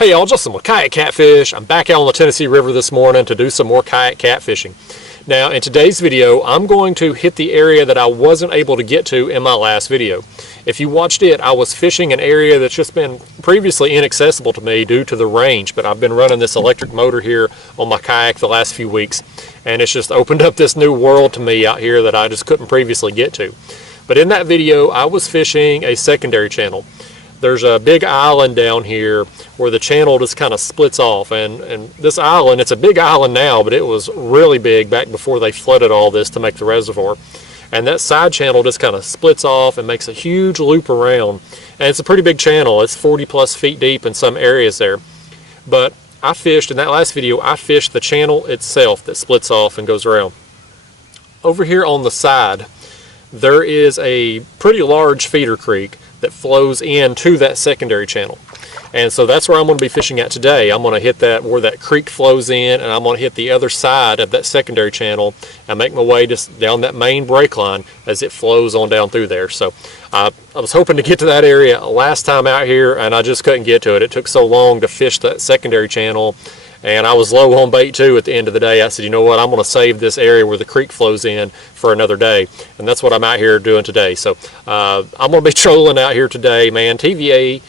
Hey y'all, just some more kayak catfish. I'm back out on the Tennessee River this morning to do some more kayak catfishing. Now in today's video, I'm going to hit the area that I wasn't able to get to in my last video. If you watched it, I was fishing an area that's just been previously inaccessible to me due to the range, but I've been running this electric motor here on my kayak the last few weeks, and it's just opened up this new world to me out here that I just couldn't previously get to. But in that video, I was fishing a secondary channel. There's a big island down here where the channel just kind of splits off, and this island, it's a big island now, but it was really big back before they flooded all this to make the reservoir. And that side channel just kind of splits off and makes a huge loop around, and it's a pretty big channel. It's 40+ feet deep in some areas there. But I fished, in that last video, I fished the channel itself that splits off and goes around. Over here on the side, there is a pretty large feeder creek that flows into that secondary channel, and so that's where I'm going to be fishing at today. I'm going to hit that where that creek flows in, and I'm going to hit the other side of that secondary channel and make my way just down that main break line as it flows on down through there. So I was hoping to get to that area last time out here, and I just couldn't get to it. It took so long to fish that secondary channel, and I was low on bait too at the end of the day. I said, you know what, I'm going to save this area where the creek flows in for another day, and that's what I'm out here doing today. So I'm going to be trolling out here today, man. TVA,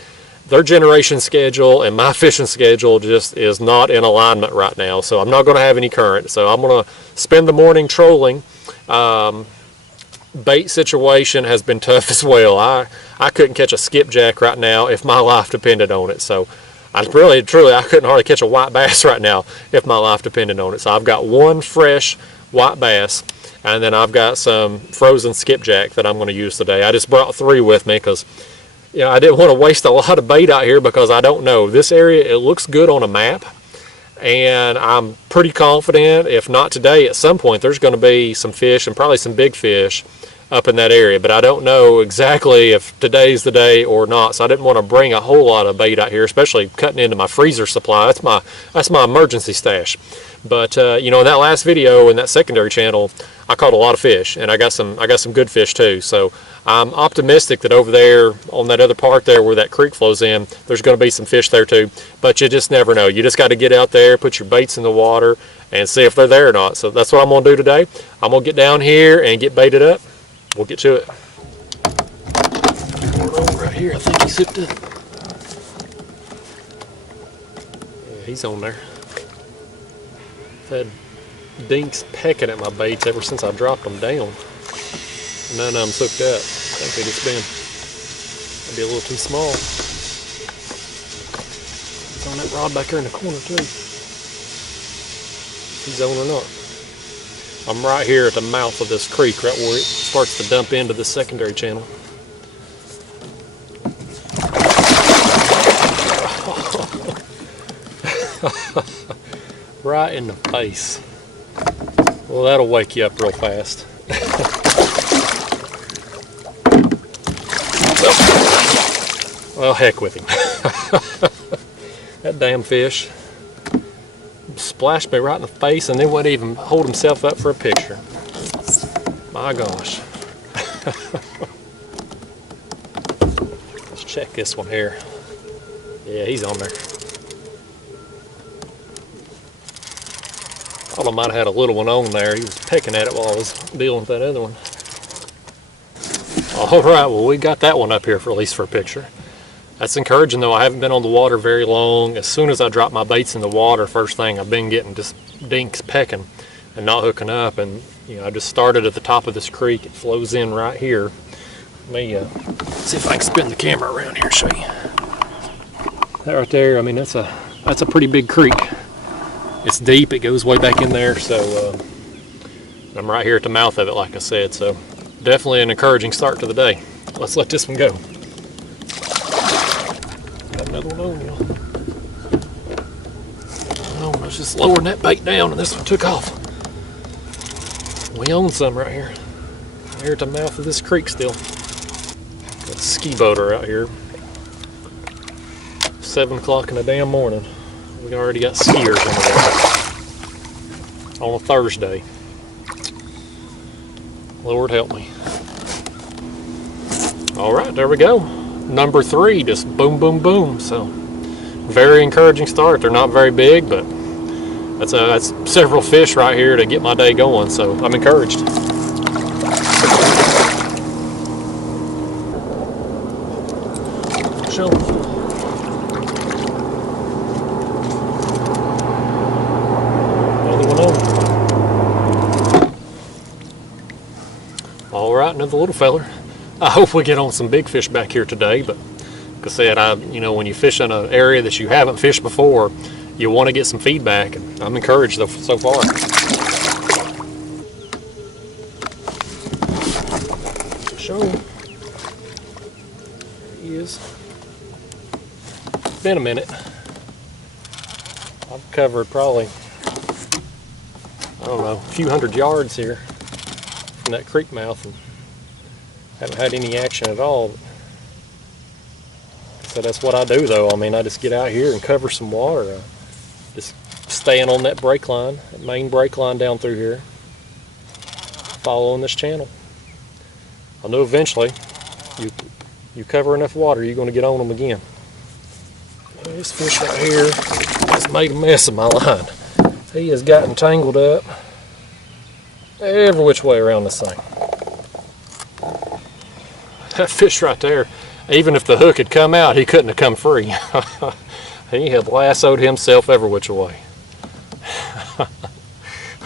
their generation schedule and my fishing schedule just is not in alignment right now, so I'm not going to have any current. So I'm going to spend the morning trolling. Bait situation has been tough as well. I couldn't catch a skipjack right now if my life depended on it. So I truly, I couldn't hardly catch a white bass right now if my life depended on it. So I've got one fresh white bass, and then I've got some frozen skipjack that I'm going to use today. I just brought 3 with me because, you know, I didn't want to waste a lot of bait out here because I don't know. This area, it looks good on a map, and I'm pretty confident, if not today, at some point there's going to be some fish and probably some big fish up in that area, but I don't know exactly if today's the day or not. So I didn't want to bring a whole lot of bait out here, especially cutting into my freezer supply. That's my emergency stash. But you know, in that last video in that secondary channel, I caught a lot of fish, and I got some good fish too. So I'm optimistic that over there on that other part there where that creek flows in, there's going to be some fish there too. But you just never know. You just got to get out there, put your baits in the water, and see if they're there or not. So that's what I'm going to do today. I'm going to get down here and get baited up. We'll get to it. Right here, I think he's hooked up. Yeah, he's on there. I've had dinks pecking at my baits ever since I dropped them down. None of them's hooked up. I think they just been maybe a little too small. It's on that rod back there in the corner too. He's on or not. I'm right here at the mouth of this creek, right where it starts to dump into the secondary channel. Right in the face. Well, that'll wake you up real fast. Well, heck with him. That damn fish splashed me right in the face and then wouldn't even hold himself up for a picture. My gosh. Let's check this one here. Yeah, he's on there. Thought I might have had a little one on there. He was pecking at it while I was dealing with that other one. Alright, well, we got that one up here for at least for a picture. That's encouraging though. I haven't been on the water very long. As soon as I drop my baits in the water, first thing, I've been getting just dinks pecking and not hooking up. And you know, I just started at the top of this creek. It flows in right here. Let me see if I can spin the camera around here and show you. That right there, I mean, that's a pretty big creek. It's deep, it goes way back in there, so I'm right here at the mouth of it, like I said. So definitely an encouraging start to the day. Let's let this one go. Got another one on, y'all. Oh, I was just lowering that bait down and this one took off. We own some right here. Here at the mouth of this creek still. Got a ski boater out here. 7 o'clock in the damn morning. We already got skiers on the water. On a Thursday. Lord help me. Alright, there we go. Number 3, just boom, boom, boom. So very encouraging start. They're not very big, but that's several fish right here to get my day going, so I'm encouraged. Show them. All right, another little feller. I hope we get on some big fish back here today, but like I said, you know, when you fish in an area that you haven't fished before, you want to get some feedback, and I'm encouraged so far. Show him. There he is. It's been a minute. I've covered probably, I don't know, a few hundred yards here from that creek mouth, and haven't had any action at all. So that's what I do, though. I mean, I just get out here and cover some water. Just staying on that brake line, that main brake line down through here, following this channel. I know eventually you cover enough water, you're going to get on them again. This fish right here has made a mess of my line. He has gotten tangled up every which way around this thing. That fish right there, even if the hook had come out, he couldn't have come free. He had lassoed himself every which way.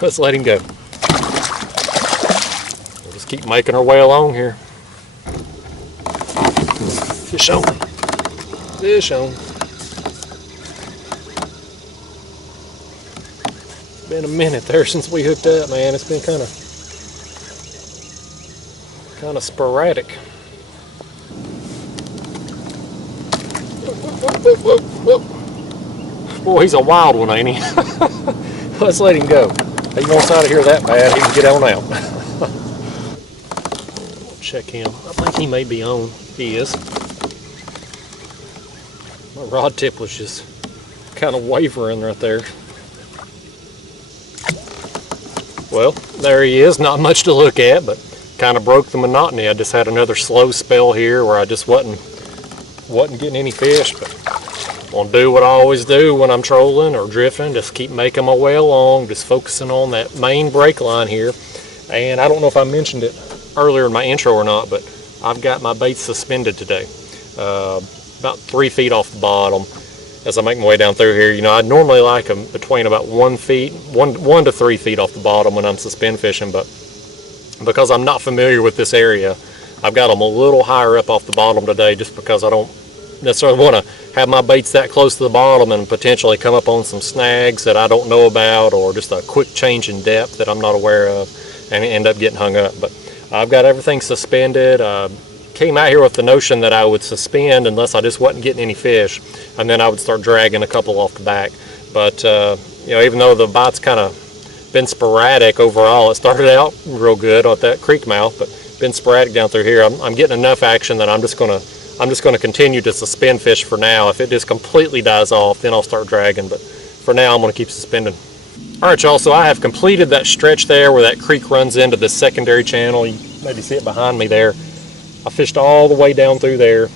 Let's let him go. We'll just keep making our way along here. Fish on. Fish on. It's been a minute there since we hooked up, man. It's been kind of sporadic. Whoop, whoop, whoop. Boy, he's a wild one, ain't he? Let's let him go. He wants out of here that bad, he can get on out. Check him. I think he may be on. He is. My rod tip was just kind of wavering right there. Well, there he is. Not much to look at, but kind of broke the monotony. I just had another slow spell here where I just wasn't getting any fish, but I'm gonna do what I always do when I'm trolling or drifting. Just keep making my way along, just focusing on that main brake line here. And I don't know if I mentioned it earlier in my intro or not, but I've got my baits suspended today, about 3 feet off the bottom. As I make my way down through here, you know, I normally like them between about 1 to 3 feet off the bottom when I'm suspend fishing, but because I'm not familiar with this area, I've got them a little higher up off the bottom today, just because I don't necessarily want to have my baits that close to the bottom and potentially come up on some snags that I don't know about, or just a quick change in depth that I'm not aware of and end up getting hung up. But I've got everything suspended. Came out here with the notion that I would suspend unless I just wasn't getting any fish, and then I would start dragging a couple off the back. But you know, even though the bites kind of been sporadic overall, it started out real good at that creek mouth, but been sporadic down through here. I'm getting enough action that I'm just gonna continue to suspend fish for now. If it just completely dies off, then I'll start dragging, but for now I'm gonna keep suspending. All right, y'all, so I have completed that stretch there where that creek runs into the secondary channel. You maybe see it behind me there. I fished all the way down through there,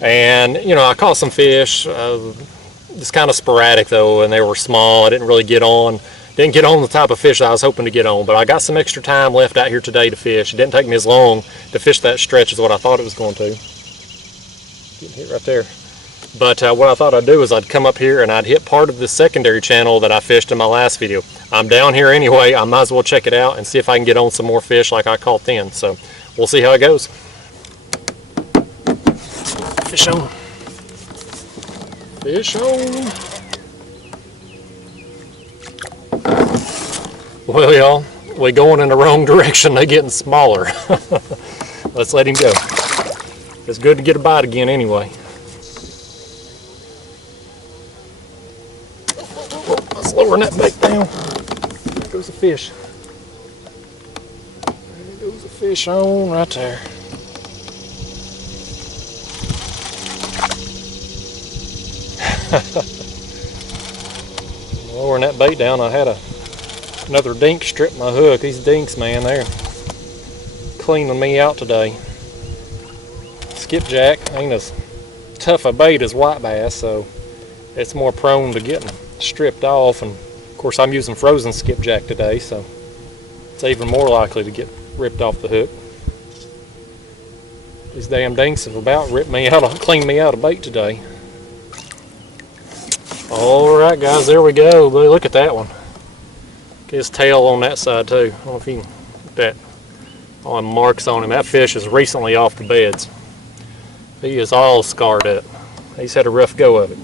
and you know, I caught some fish, just kind of sporadic though, and they were small. I didn't get on the type of fish I was hoping to get on, but I got some extra time left out here today to fish. It didn't take me as long to fish that stretch as what I thought it was going to. Getting hit right there. But what I thought I'd do is I'd come up here and I'd hit part of the secondary channel that I fished in my last video. I'm down here anyway, I might as well check it out and see if I can get on some more fish like I caught then. So we'll see how it goes. Fish on. Fish on. Well, y'all, we're going in the wrong direction. They're getting smaller. Let's let him go. It's good to get a bite again anyway. Let's lower that bait down. There goes a fish. There goes a fish on right there. Lowering that bait down, I had another dink strip my hook. These dinks, man, they're cleaning me out today. Skipjack ain't as tough a bait as white bass, so it's more prone to getting stripped off, and of course I'm using frozen skipjack today, so it's even more likely to get ripped off the hook. These damn dinks have about ripped me out, cleaned me out of bait today. Alright guys, there we go. Look at that one. Get his tail on that side too. I don't know if you can get that on marks on him. That fish is recently off the beds. He is all scarred up. He's had a rough go of it.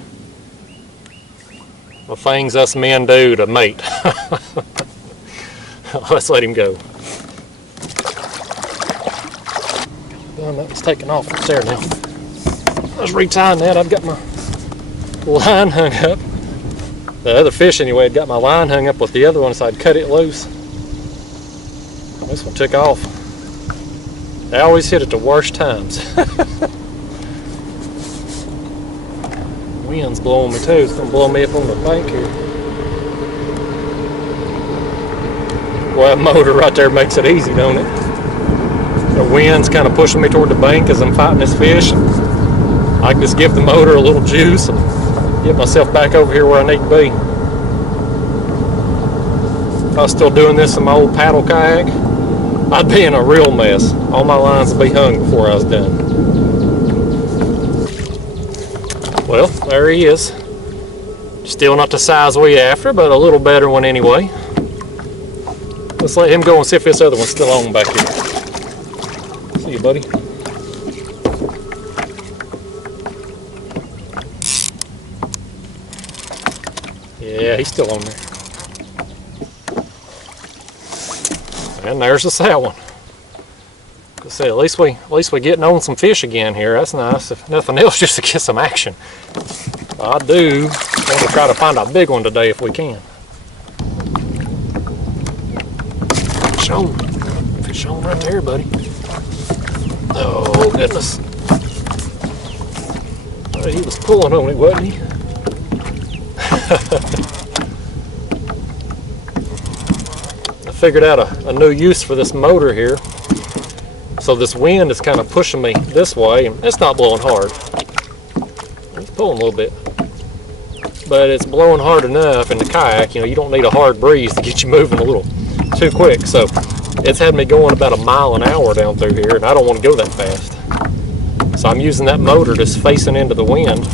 The things us men do to mate. Let's let him go. It's taking off. It's there now. Let's retie that. I've got my line hung up. The other fish anyway had got my line hung up with the other one, so I'd cut it loose. This one took off. They always hit at the worst times. Wind's blowing me too. It's gonna blow me up on the bank here. Well, that motor right there makes it easy, don't it? The wind's kind of pushing me toward the bank as I'm fighting this fish. I can just give the motor a little juice and get myself back over here where I need to be. If I was still doing this in my old paddle kayak, I'd be in a real mess. All my lines would be hung before I was done. Well, there he is. Still not the size we after, but a little better one anyway. Let's let him go and see if this other one's still on back here. See you, buddy. Yeah, he's still on there. And there's the sad one. Like I said, at least we getting on some fish again here. That's nice. If nothing else, just to get some action. I do want to try to find a big one today if we can. Fish on right there, buddy. Oh goodness. He was pulling on it, wasn't he? I figured out a new use for this motor here. So this wind is kind of pushing me this way, and it's not blowing hard. It's pulling a little bit, but it's blowing hard enough in the kayak. You know, you don't need a hard breeze to get you moving a little too quick. So it's had me going about 1 mile an hour down through here, and I don't want to go that fast. So I'm using that motor just facing into the wind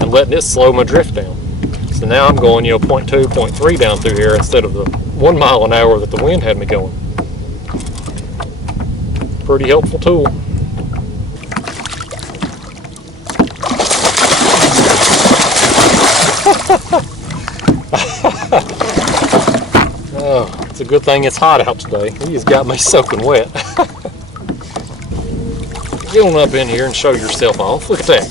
and letting it slow my drift down. So now I'm going, 0.2, 0.3 down through here instead of the 1 mile an hour that the wind had me going. Pretty helpful tool. Oh, it's a good thing it's hot out today. He has got me soaking wet. Get on up in here and show yourself off. Look at that.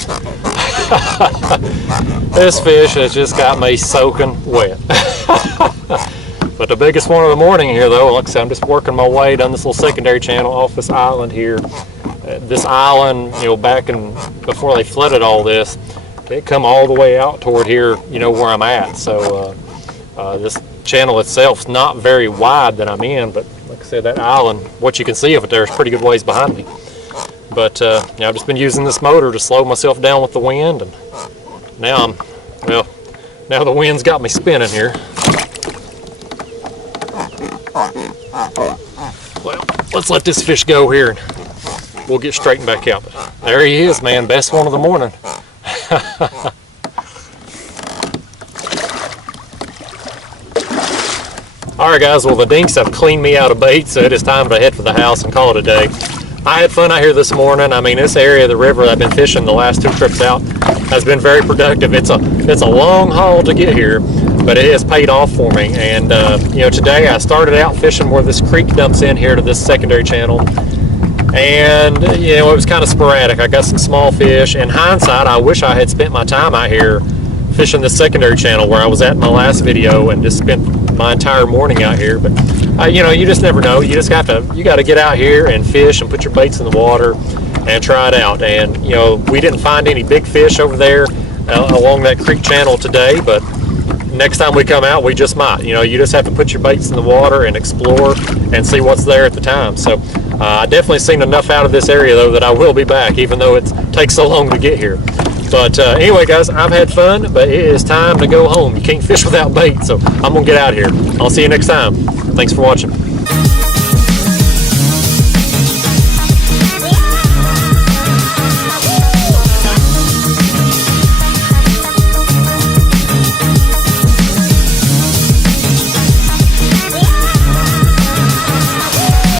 This fish has just got me soaking wet. But the biggest one of the morning here, though, like I said, I'm just working my way down this little secondary channel off this island here. This island, back in before they flooded all this, it come all the way out toward here, where I'm at. So this channel itself is not very wide that I'm in, but like I said, that island, what you can see of it there is pretty good ways behind me. But I've just been using this motor to slow myself down with the wind, and now now the wind's got me spinning here. Well, let's let this fish go here and we'll get straightened back out. But there he is, man, best one of the morning. Alright guys, well the dinks have cleaned me out of bait, so it is time to head for the house and call it a day. I had fun out here this morning. I mean, this area of the river I've been fishing the last 2 trips out has been very productive. It's a long haul to get here, but it has paid off for me. And today I started out fishing where this creek dumps in here to this secondary channel, and it was kind of sporadic. I got some small fish. In hindsight, I wish I had spent my time out here fishing the secondary channel where I was at in my last video and just spent my entire morning out here. But you just never know. You got to get out here and fish and put your baits in the water and try it out. And we didn't find any big fish over there along that creek channel today, but next time we come out we just might. You just have to put your baits in the water and explore and see what's there at the time. So I definitely seen enough out of this area though that I will be back, even though it takes so long to get here. But anyway, guys, I've had fun, but it is time to go home. You can't fish without bait, so I'm gonna get out of here. I'll see you next time. Thanks for watching.